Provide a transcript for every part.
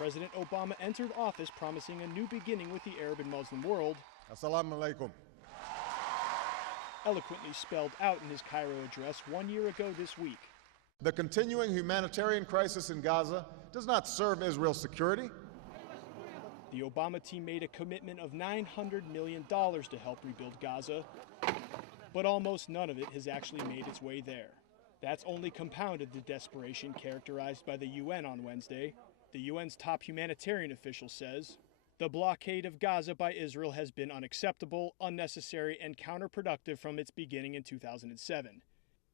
President Obama entered office promising a new beginning with the Arab and Muslim world. Assalamu alaikum. Eloquently spelled out in his Cairo address 1 year ago this week. The continuing humanitarian crisis in Gaza does not serve Israel's security. The Obama team made a commitment of $900 million to help rebuild Gaza, but almost none of it has actually made its way there. That's only compounded the desperation characterized by the UN on Wednesday. The UN's top humanitarian official says, "The blockade of Gaza by Israel has been unacceptable, unnecessary, and counterproductive from its beginning in 2007.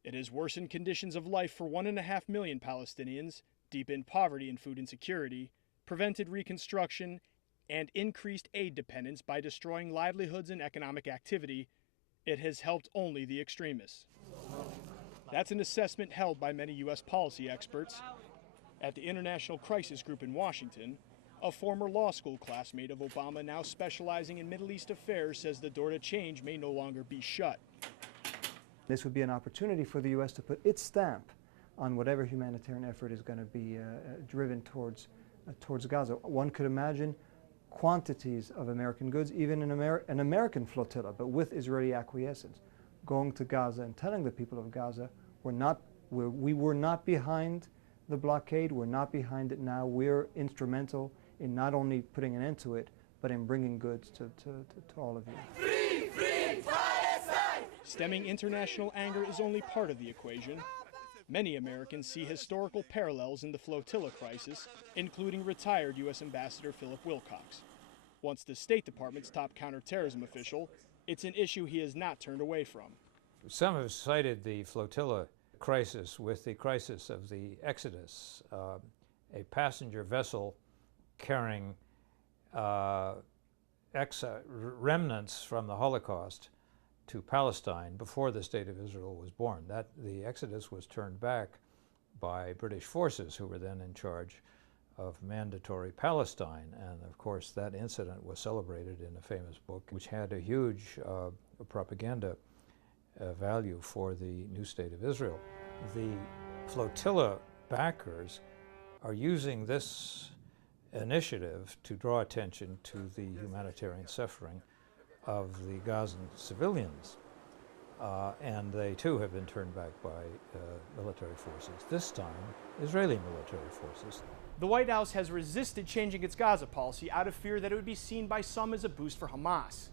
It has worsened conditions of life for 1.5 million Palestinians, deepened poverty and food insecurity, prevented reconstruction, and increased aid dependence by destroying livelihoods and economic activity. It has helped only the extremists." That's an assessment held by many U.S. policy experts. At the International Crisis Group in Washington, a former law school classmate of Obama, now specializing in Middle East affairs, says the door to change may no longer be shut. This would be an opportunity for the U.S. to put its stamp on whatever humanitarian effort is going to be driven towards Gaza. One could imagine quantities of American goods, even an American flotilla, but with Israeli acquiescence, going to Gaza and telling the people of Gaza, we were not behind the blockade, we're not behind it now, we're instrumental in not only putting an end to it, but in bringing goods to all of you. Free, free Palestine! Stemming international anger is only part of the equation. Many Americans see historical parallels in the flotilla crisis, including retired U.S. Ambassador Philip Wilcox. Once the State Department's top counterterrorism official, it's an issue he has not turned away from. Some have cited the flotilla crisis with the crisis of the Exodus, a passenger vessel carrying remnants from the Holocaust to Palestine before the State of Israel was born. The Exodus was turned back by British forces who were then in charge of mandatory Palestine, and of course that incident was celebrated in a famous book which had a huge propaganda value for the new State of Israel. The flotilla backers are using this initiative to draw attention to the humanitarian suffering of the Gazan civilians, and they too have been turned back by military forces, this time Israeli military forces. The White House has resisted changing its Gaza policy out of fear that it would be seen by some as a boost for Hamas.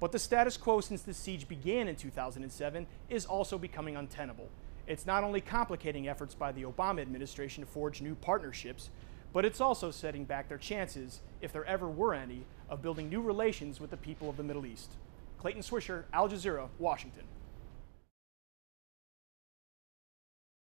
But the status quo since the siege began in 2007 is also becoming untenable. It's not only complicating efforts by the Obama administration to forge new partnerships, but it's also setting back their chances, if there ever were any, of building new relations with the people of the Middle East. Clayton Swisher, Al Jazeera, Washington.